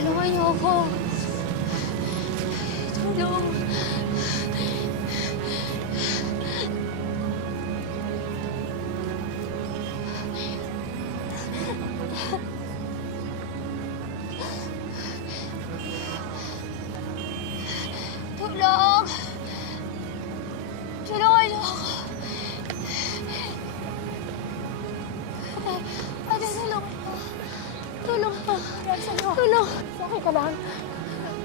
Tulungan niyo ako. Tulong. Tulong! Tulungan niyo ako. Ate, tulong. Tulong. Tulong. Okay ka lang?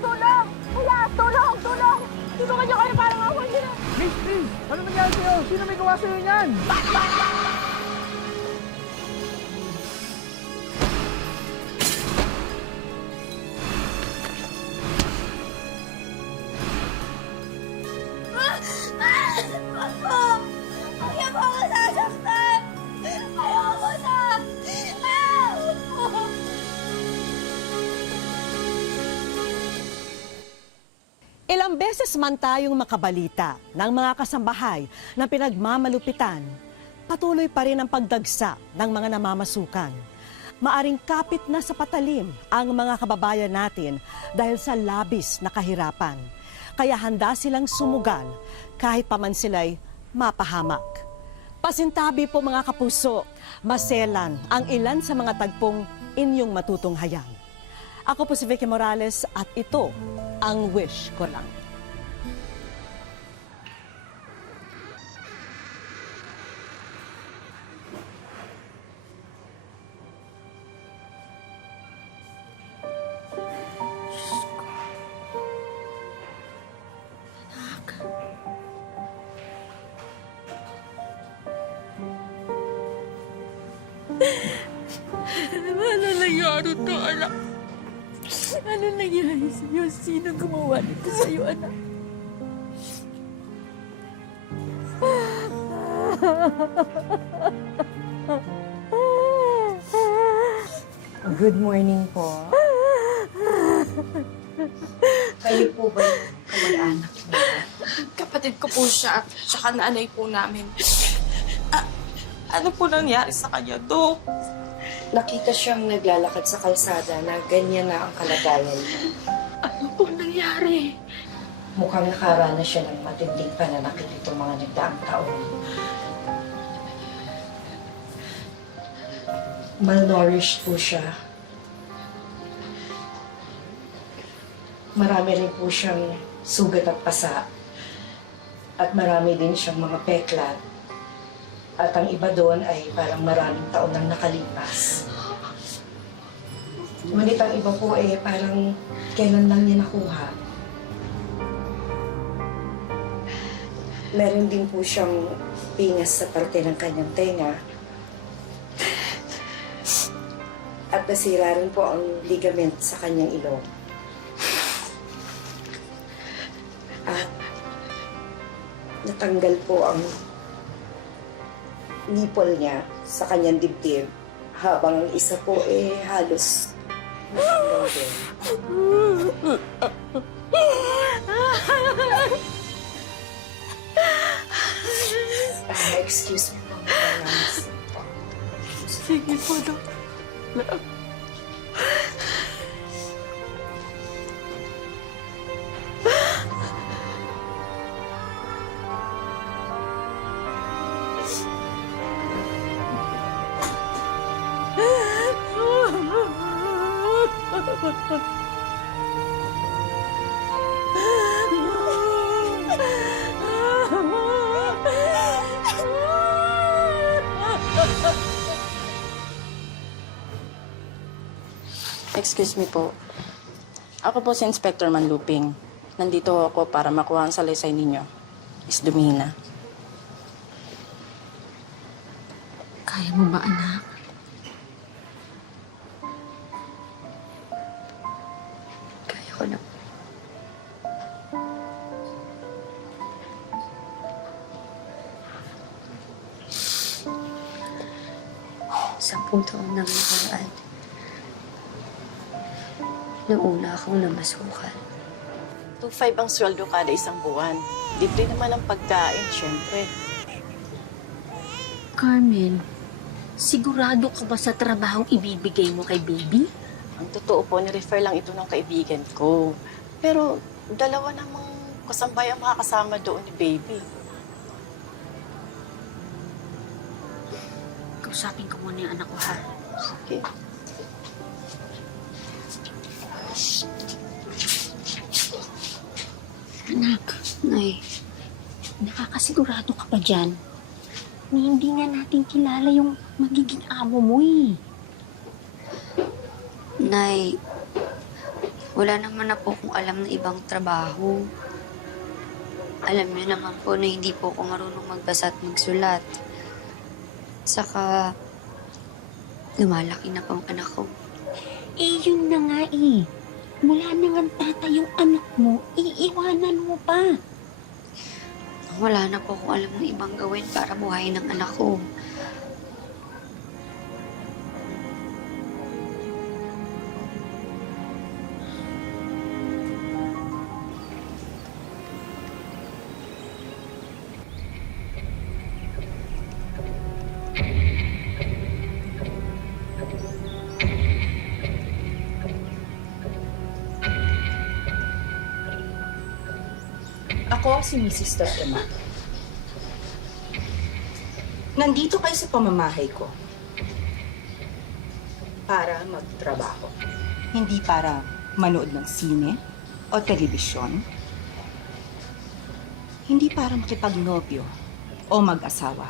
Tulong! Kuya! Tulong! Tulong! Tulungan niyo kayo para mawala sila! Miss, please! Ano nangyari sa'yo? Sino may gawa sa'yo niyan? Ayoko ako sasaktan! Ayoko na! Ilang beses man tayong makabalita ng mga kasambahay na pinagmamalupitan, patuloy pa rin ang pagdagsa ng mga namamasukan. Maaring kapit na sa patalim ang mga kababayan natin dahil sa labis na kahirapan. Kaya handa silang sumugal kahit pa man sila'y mapahamak. Pasintabi po mga kapuso, maselan ang ilan sa mga tagpong inyong matutunghayan. Ako po si Vicky Morales at ito ang wish ko lang. Ano nangyari to, anak? Ano nangyari sa'yo? Sino gumawa nito sa'yo, anak? Good morning po. Kayo po ba yung kamag-anak niya? Kapatid ko po siya at saka nanay po namin. Ano po nangyari sa kanya, Dok? Nakita siyang naglalakad sa kalsada na ganyan na ang kalagayan niya. Ano po nangyari? Mukhang nakaranas siya ng matinding pananakit itong mga nagdaang taon. Malnourished po siya. Marami rin po siyang sugat at pasa. At marami din siyang mga peklat. At ang iba doon ay parang maraming taon nang nakalipas. Ngunit ang iba po eh parang kailan lang niya nakuha. Meron din po siyang pingas sa parte ng kanyang tenga. At nasira rin po ang ligament sa kanyang ilong. At natanggal po ang nipple niya sa kanyang dibdib habang ang isa po halos natanggal din. Excuse me po. Sige po, Dok. Excuse me po. Ako po si Inspector Manluping. Nandito ako para makuha ang salaysay ninyo. Miss Dumina. Kaya mo ba, anak? Kaya ko na. Sampung taon nang nakaraan. Nauna akong namasukan. 2,500 ang sweldo kada isang buwan. Libre naman ang pagkain, syempre. Carmen, sigurado ka ba sa trabahong ibibigay mo kay baby? Ang totoo po, ni-refer lang ito ng kaibigan ko. Pero dalawa namang kasambay ang makakasama doon ni Baby. Kausapin ko muna yung anak ko, ha? Sige. Anak, Nay, nakakasigurado ka pa dyan na hindi nga natin kilala yung magiging amo mo eh. Nay, wala naman na po akong alam na ibang trabaho. Alam niyo naman po na hindi po ako marunong magbasa at magsulat. Saka, lumalaki na po ang anak ko. Eh, yun na nga eh. Mula na nga tata yung anak mo, iiwanan mo pa. Wala na po akong alam na ibang gawin para buhayin ng anak ko. Ako si Mrs. Torquemada. Nandito kayo sa pamamahay ko para magtrabaho. Hindi para manood ng sine o telebisyon. Hindi para makipagnobyo o mag-asawa.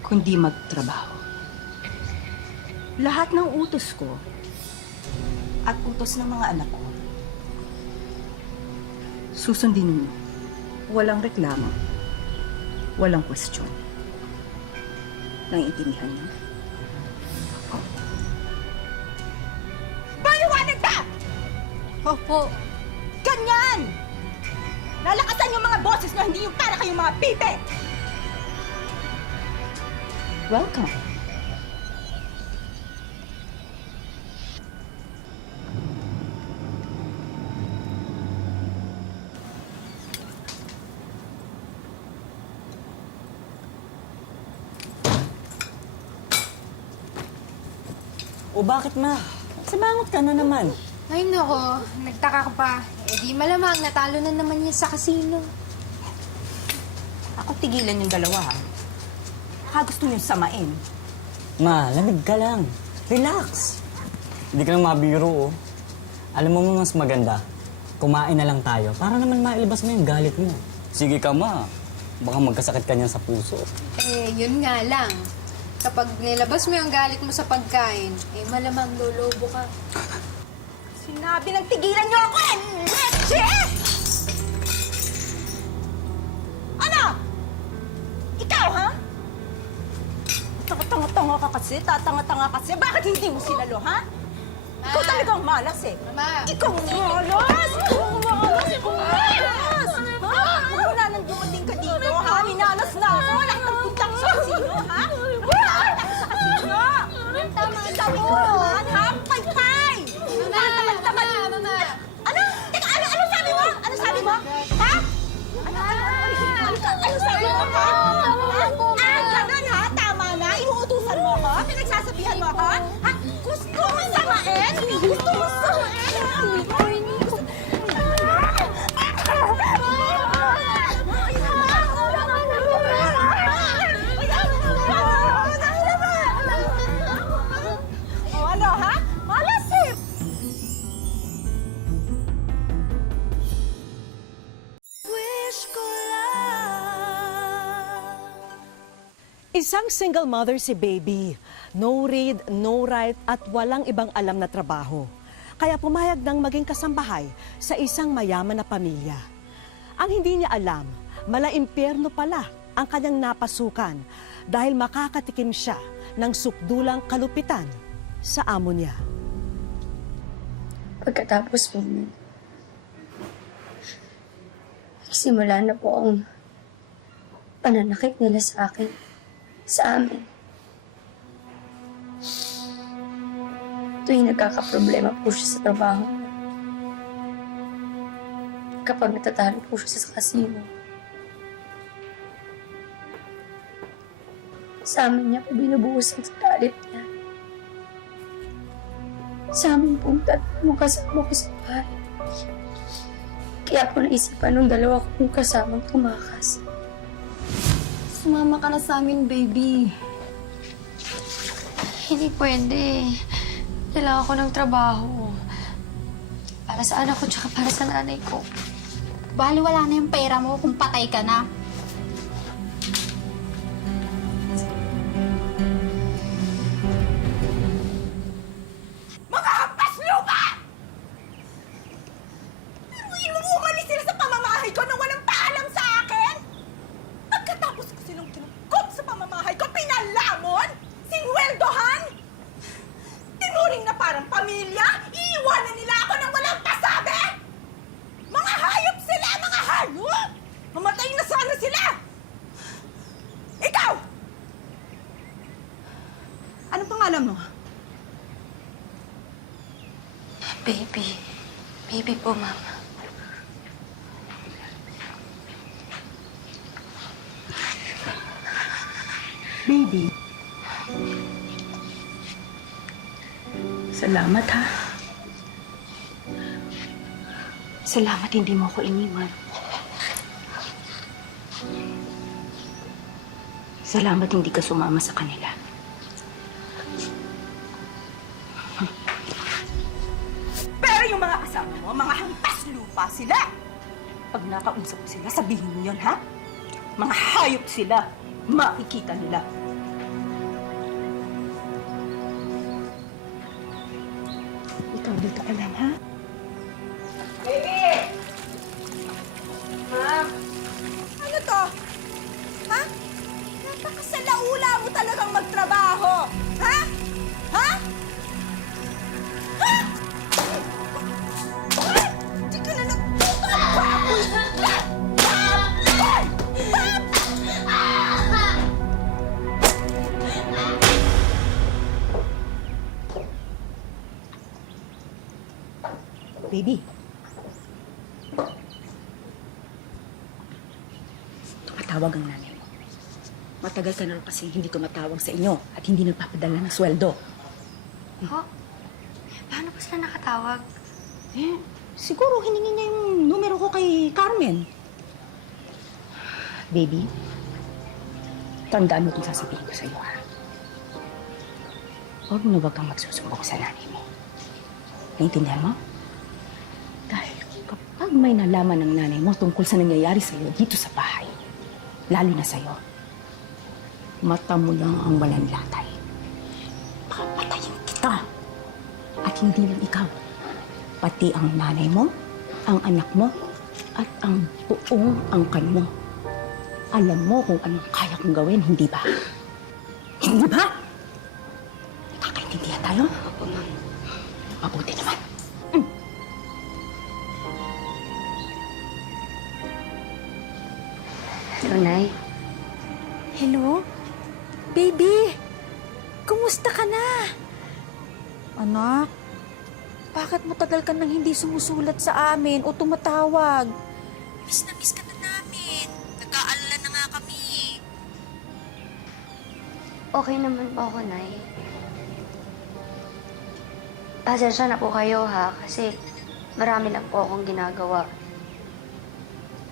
Kundi magtrabaho. Lahat ng utos ko at utos ng mga anak ko susundin mo. Walang reklamo. Walang question. Naiintindihan niyo? Paliwanag ka! Opo. Ganyan! Lalakasan yung mga boses nyo, hindi yung para kayong mga pipe! Welcome. O bakit, ma? Simangot ka na naman. Ay, nako. Nagtaka ka pa. Eh, di malamang natalo na naman niya sa kasino. Ako tigilan yung dalawa, ha? Baka gusto nyo samain. Ma, lamig ka lang. Relax. Hindi ka lang mabiro, oh. Alam mo mas maganda, kumain na lang tayo para naman mailabas mo yung galit mo. Sige ka, ma. Baka magkasakit ka niyan sa puso. Eh, yun nga lang. Kapag nilabas mo yung galit mo sa pagkain, eh malamang lolobo ka. Sinabi ng tigilan nyo ako, eh! Leche! Ano? Ikaw, ha? Tanga-tanga ka kasi, tatanga-tanga kasi. Bakit hindi mo sinalo, ha? Ikaw talagang malas, eh. Mama! Ikaw ang malas! Ikaw ang malas! Ikaw ang malas! Ha? Wala nang dumating ka dito, ha? Minalas na ako. Nakatagpunta ko sa kasino, ha? Nakatagpunta ko sa kasino! Tama, Ikaw yun, ha? Pay-pay! Tamad-tamad! Mama! Ano? Teka, ano sabi mo? Ano sabi mo? Ha? Ano sabi mo, ha? Ganun, ha? Tama na? Inuutusan mo ako? Pinagsasabihan mo ako? Ha? Gusto mo samain? Gusto mo samain? O ano, ha? Malas eh! Isang single mother si Baby. No read, no write at walang ibang alam na trabaho. Kaya pumayag ng maging kasambahay sa isang mayaman na pamilya. Ang hindi niya alam, mala-impyerno pala ang kanyang napasukan dahil makakatikim siya ng sukdulang kalupitan sa amo niya. Pagkatapos po nun, simula na po ang pananakit nila sa akin, sa amin. Tuwing nagkakaproblema po siya sa trabaho. Kapag natatalo po siya sa kasino. Sa amin niya po binubuhos ang galit niya. sa amin pong tatlong kasama ko sa bahay. Kaya po naisipan ng dalawa kong kasamang tumakas. Sumama ka na sa amin, baby. Hindi pwede. Kailangan ko ng trabaho. Para sa anak ko tsaka para sa nanay ko. Baliwala na yung pera mo kung patay ka na. Mga hampas lupa! Pinuin mo umalis sila sa pamamahay ko nang walang paalam sa akin? Pagkatapos ko silang kinukop sa pamamahay ko, pinalamon? Sinweldohan? Tinuring na parang pamilya? Iiwanan nila ako nang walang pasabi? Mga hayop sila! Mga hayop! Mamatay na sana sila! Ikaw! Anong pangalan mo? Baby. Baby po, Mama. Baby. Salamat, ha? Salamat hindi mo ako iniwan. Salamat hindi ka sumama sa kanila. Pero yung mga kasama mo, mga hampas lupa sila. Pag nakausap mo sila, sabihin mo yun, ha? Mga hayop sila. Makikita nila. Ikaw dito ka lang, ha? Baby! Ma'am? Ano to? Ha? Napakasalaula mo talagang magtrabaho. Ha? Ha? Ha? Di ka na nagbababoy! Baby. Tumatawag ang nanay mo. Matagal ka na rin kasi hindi tumatawag sa inyo at hindi nagpapadala ng sweldo. Ho? Paano pa sila nakatawag? Eh, siguro hiningi niya yung numero ko kay Carmen. Baby, tandaan mo itong sasabihin ko sa iyo, ha? Huwag na huwag kang magsusumbong sa nanay mo. Naintindihan mo? Dahil kapag may nalaman ng nanay mo tungkol sa nangyayari sa iyo dito sa bahay, lalo na sa iyo, mata mo lang ang walang latay. Papatayin kita. At hindi lang ikaw, pati ang nanay mo, ang anak mo, at ang buong angkan mo. Alam mo kung anong kaya kong gawin, hindi ba? Hindi ba? Nakakaintindihan tayo? Opo, Ma'am. Mabuti naman. Hello, Nay. Hello? Baby! Kumusta ka na? Anak, bakit matagal ka nang hindi sumusulat sa amin o tumatawag? Miss na miss ka na namin. Nag-aalala na nga kami. Okay naman po ako, Nay. Pasensya na po kayo, ha? Kasi marami lang po akong ginagawa.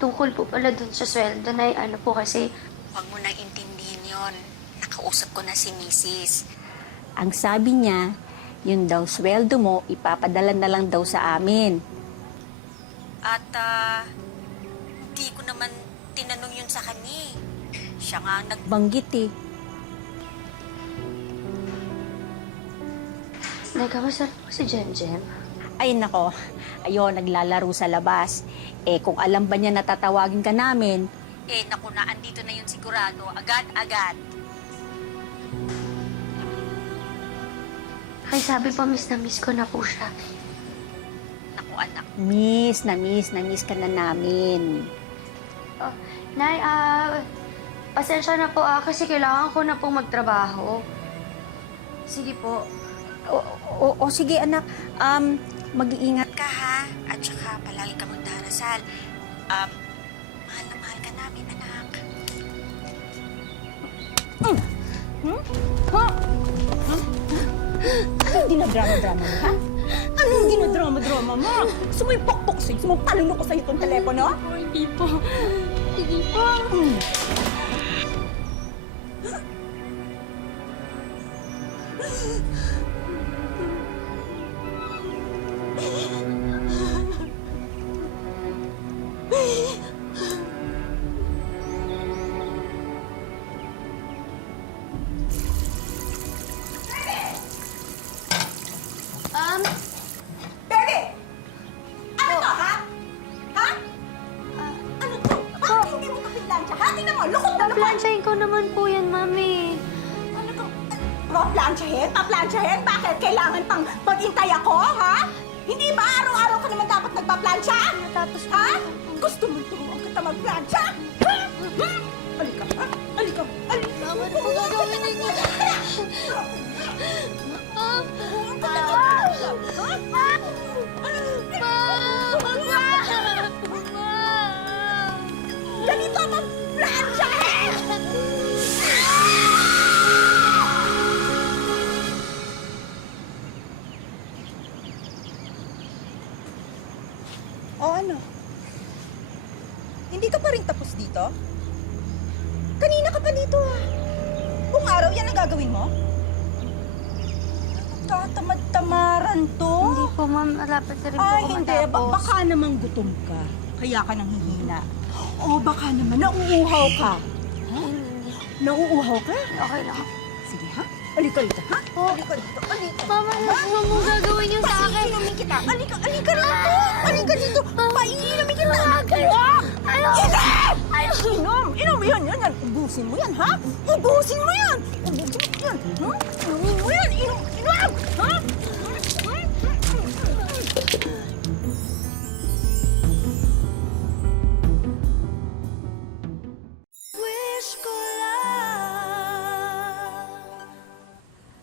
Tungkol po pala dun sa sweldo, Nay. Ano po kasi... Huwag mo nang intindihin yon. Nakausap ko na si Mrs. Ang sabi niya, yun daw sweldo mo, ipapadala na lang daw sa amin. At hindi ko naman tinanong yun sa kanya. Siya nga nagbanggit eh. Nay, kamusta po si Jen? Ay nako, ayun, naglalaro sa labas. Eh kung alam ba niya natatawagin ka namin, eh naku na, andito na yun sigurado, agad-agad. Ay, sabi pa, miss na miss ko na po siya. Naku anak, miss ka na namin. Oh, Nay, pasensya na po kasi kailangan ko na po magtrabaho. Sige po. O sige anak, mag-iingat ka ha, at saka palagi ka magdarasal. Mahal na mahal ka namin, anak. Hindi na drama-drama mo, ha? dinodrama-drama mo? Gusto mo yung pokpoksin? Gusto mo talino ko sa'yo itong telepono? Hindi po. Hindi po. Bebe! Ano to, ha? Ha? Ano to? Bakit hindi mo ito pinlansya, ha? Tingnan mo, lukot na lukot! Plansyahin ko naman po yan, Mami. Ano to? Paplansyahin? Paplansyahin? Bakit? Kailangan pang maghintay ako, ha? Hindi ba araw-araw ka naman dapat nagpaplansya? Natapos ko Ha? na. Gusto mo turuan kita magplansya? Ha? Ha? Halika, ha? Halika, halika. Mama, ano po gagawin ninyo? Turuan kita magplansya, ha? Ganito magplansya, eh! O ano? Hindi ka pa rin tapos dito? Kanina ka pa dito ah. Buong araw yan ang gagawin mo? Tatamad-tamaran to. Hindi po, Ma'am. Malapit na rin po Ay, ako hindi. matapos. Baka namang gutom ka. Kaya ka nanghihina. O baka naman nauuhaw ka. Ha? Nauuhaw ka? Okay lang. Sige ha? Alika dito, ha? Alika dito, alika. Mama, ano mo gagawin niyo sa akin? Paiinumin kita. Alika rito. Alika dito. Paiinumin kita. Ayaw! Inom mo yan. Ubusin mo yan, ha? Ubusin mo yan. Ha? Inumin mo yan. Inom. Ha?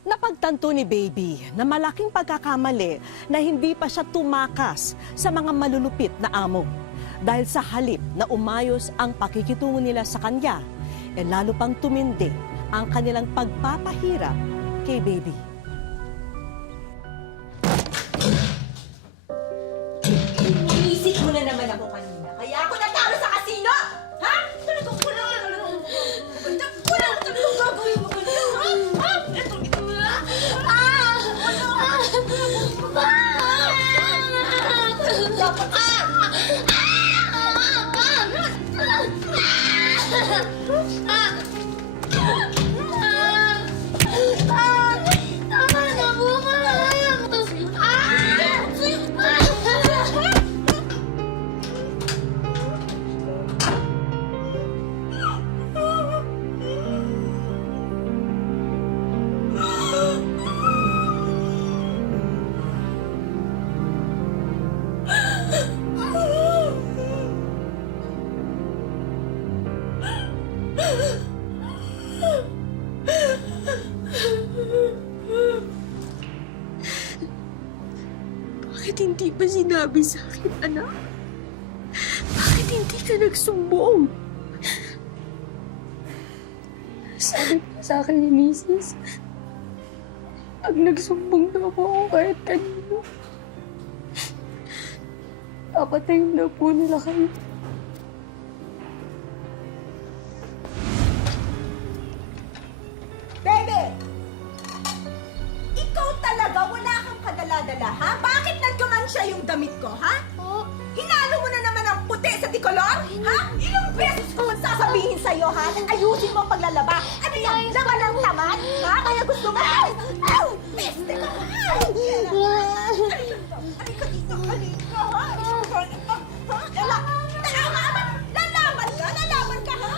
Napagtanto ni Baby na malaking pagkakamali na hindi pa siya tumakas sa mga malulupit na amo. Dahil sa halip na umayos ang pakikitungo nila sa kanya, lalo pang tumindi ang kanilang pagpapahirap kay Baby. Inisip mo na naman ako kanina. Kaya ako natalo sa kasino! Ha? Talagang wala talagang gagawin mo kanina, ha? Ha? Ito. Dapat Tama na po, Bakit hindi ba sinabi sa akin, anak? Bakit hindi ka nagsumbong? Sabi pa sa akin ni Mrs. Pag nagsumbong daw ako kahit kanino, papatayin na po nila kayo. Bebe! Ikaw talaga wala kang kadala-dala, ha? Bakit nagkamansya yung damit ko, ha? Hinalo mo na naman ang puti sa tikolor? Ha? Ilang beses ko magsasabihin sa'yo, ha? Ayusin mo ang paglalaba. Ano yan? Laman ng tamad? Ha? Kaya gusto mo? Peste ka! Halika dito! Halika, ha? Ha? Lalaban ka? Lalaban ka, ha?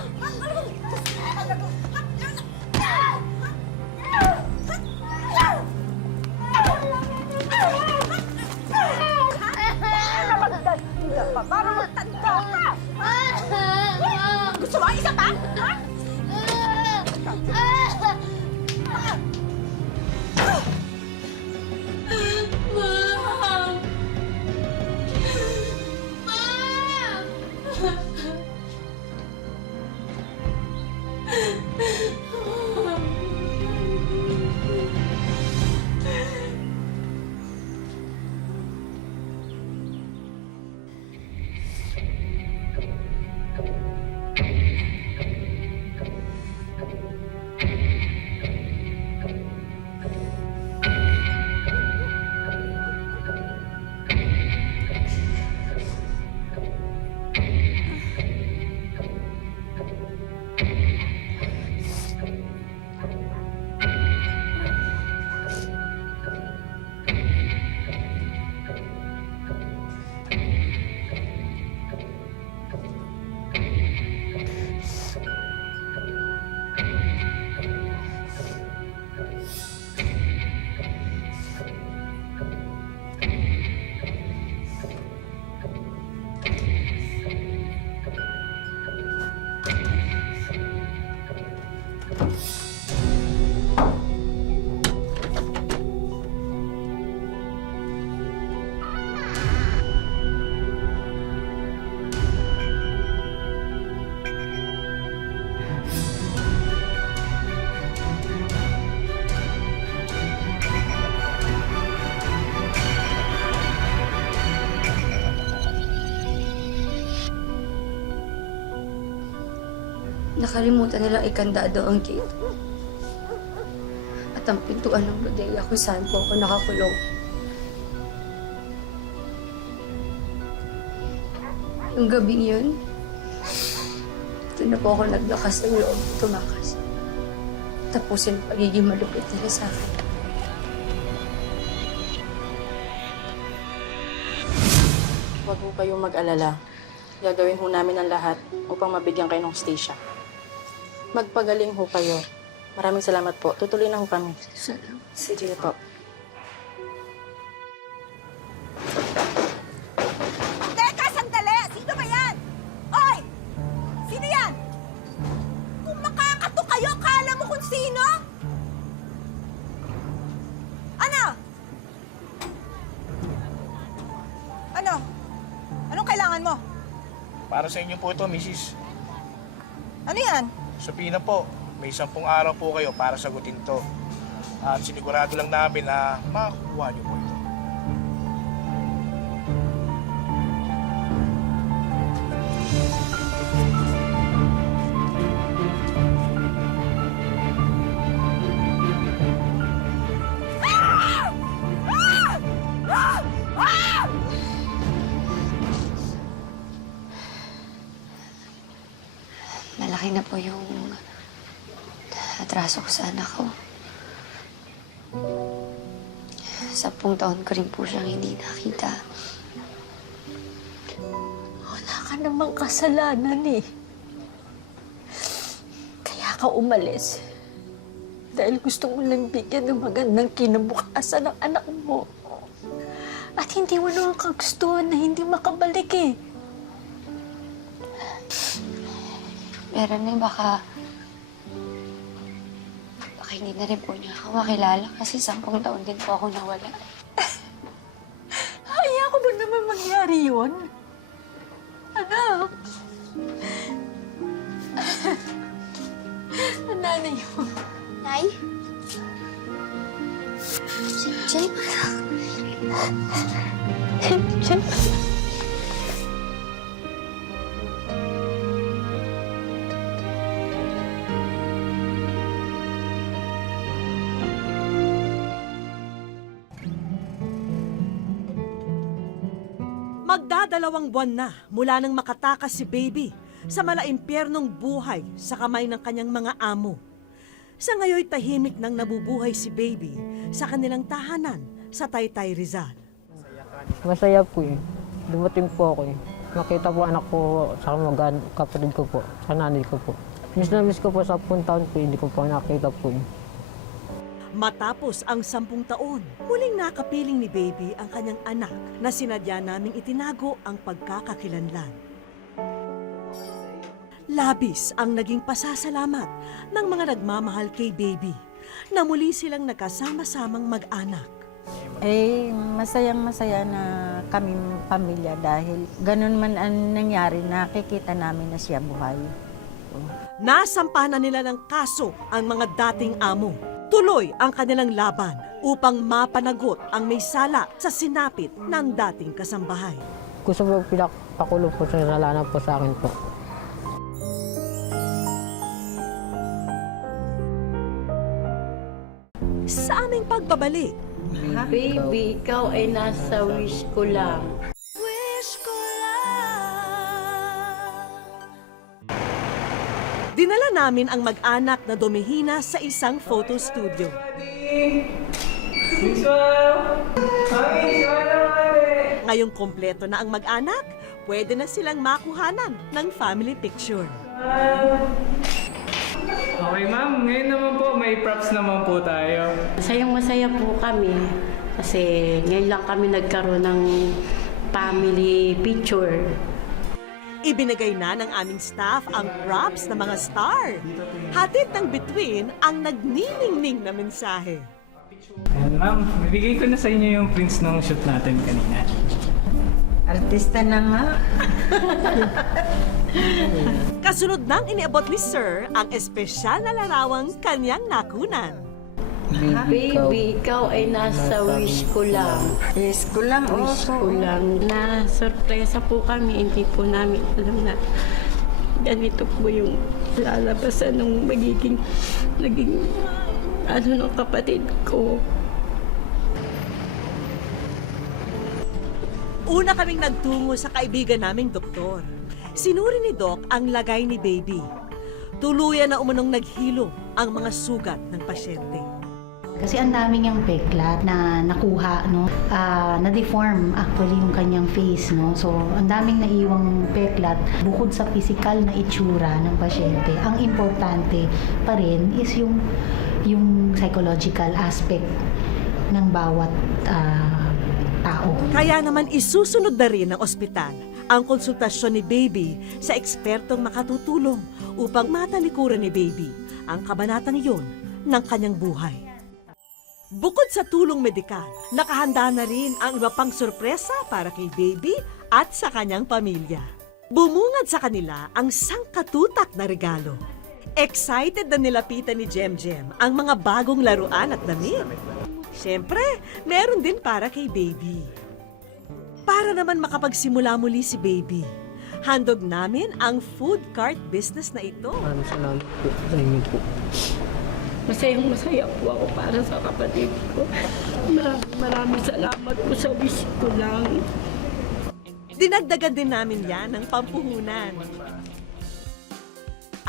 Para magtanda ka! Gusto mo? Isa pa? Ha? Nakalimutan nilang ikandado ang gate. At ang pintuan ng bodega kung saan po ako nakakulong. Yung gabing yun, doon na po ako naglakas ng loob, tumakas. Tapusin ang pagiging malupit nila sa akin. Huwag ho kayong mag-alala. Gagawin ho namin ang lahat upang mabigyan kayo ng station. Magpagaling ho kayo. Maraming salamat po. Tutuloy na ho kami. Salamat. Sige po. Teka, sandali! Sino ba yan? Oy! Sino yan? Kung makakato kayo, kala mo kung sino? Ano? Ano? Anong kailangan mo? Para sa inyo po ito, Mrs. Ano yan? Sabihin na po, may 10 araw po kayo para sagutin to. At sinigurado lang namin na makakuha niyo po ito. Malaki na po yung atraso ko sa anak ko. 10 taon ko rin po siyang hindi nakita. Wala ka namang kasalanan eh. Kaya ka umalis. Dahil gusto mo lang bigyan ng magandang kinabukasan ng anak mo. At hindi mo naman kagustuhan na hindi makabalik eh. Pero baka hindi na rin po niya ako makilala kasi 10 taon din po ako nawala. Hayaan ko ba naman mangyari yun? Anak! Nanay mo. Nay? Jay, Jay, Magdadalawang buwan na mula nang makatakas si Baby sa malaimpyernong buhay sa kamay ng kanyang mga amo. Sa ngayoy tahimik nang nabubuhay si Baby sa kanilang tahanan sa Taytay, Rizal. Masaya po eh. Dumating po ako eh. Makita po anak ko sa kapatid ko po, sa nanay ko po. Miss na miss ko po sa 10 taon po, hindi ko po nakita po eh. Matapos ang 10 taon, muling nakapiling ni Baby ang kanyang anak na sinadya naming itinago ang pagkakakilanlan. Labis ang naging pasasalamat ng mga nagmamahal kay Baby na muli silang nagkasama-samang mag-anak. Masayang-masaya na kaming pamilya dahil ganun man ang nangyari, nakikita namin na siya buhay. Nasampa na nila ng kaso ang mga dating amo. Tuloy ang kanilang laban upang mapanagot ang may sala sa sinapit ng dating kasambahay. Gusto po pinapakulong po sa kasalanan po sa akin po. Sa aming pagbabalik, Baby, ikaw ay nasa wish ko lang. dinala namin ang mag-anak na dumihina sa isang photo studio. Ngayong kompleto na ang mag-anak, pwede na silang makuhanan ng family picture. Okay ma'am, ngayon naman po may props naman po tayo. Masayang-masaya po kami kasi ngayon lang kami nagkaroon ng family picture. Ibinigay na ng aming staff ang props ng mga star. Hatid ng Between ang nagniningning na mensahe. And ma'am, bibigay ko na sa inyo yung prints ng shoot natin kanina. Artista na nga. Kasunod nang iniabot ni Sir ang espesyal na larawang kanyang nakunan. Baby, ikaw ay nasa wish ko lang. Yes ko lang, Wish ko lang na sorpresa po kami. Hindi po namin alam na ganito po yung lalabasan ng naging ng kapatid ko. Una kaming nagtungo sa kaibigan naming doktor. Sinuri ni Doc ang lagay ni Baby. Tuluyan na umunong naghilo ang mga sugat ng pasyente. Kasi ang daming yung peklat na nakuha, no? Na-deform actually yung kanyang face, no? So, ang daming naiwang peklat bukod sa physical na itsura ng pasyente. Ang importante pa rin is yung psychological aspect ng bawat tao. Kaya naman isusunod na rin ng ospital ang konsultasyon ni Baby sa ekspertong makatutulong upang matalikuran ni Baby ang kabanatang iyon ng kanyang buhay. Bukod sa tulong medikal, nakahanda na rin ang iba pang sorpresa para kay Baby at sa kanyang pamilya. Bumungad sa kanila ang sangkatutak na regalo. Excited na nilapitan ni Jem ang mga bagong laruan at damit. Siyempre, meron din para kay Baby. Para naman makapagsimula muli si Baby, handog namin ang food cart business na ito. Maraming salamat po sa inyo po. Masayang-masaya po ako para sa kapatid ko. Maraming salamat po sa wish ko lang. Dinagdagan din namin yan ng pampuhunan.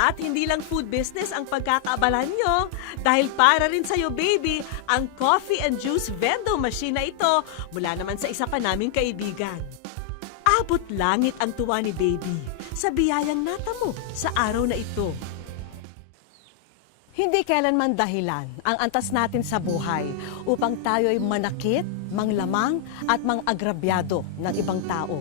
At hindi lang food business ang pagkakaabalan nyo, dahil para rin sa'yo, Baby, ang coffee and juice vending machine na ito mula naman sa isa pa naming kaibigan. Abot langit ang tuwa ni Baby sa biyayang natamo sa araw na ito. Hindi kailanman dahilan ang antas natin sa buhay upang tayo'y manakit, manglamang at mangagrabyado ng ibang tao.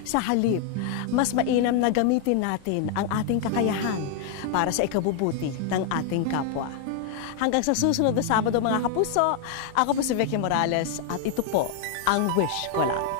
Sa halip, mas mainam na gamitin natin ang ating kakayahan para sa ikabubuti ng ating kapwa. Hanggang sa susunod na Sabado mga kapuso, ako po si Vicky Morales at ito po ang Wish Ko Lang.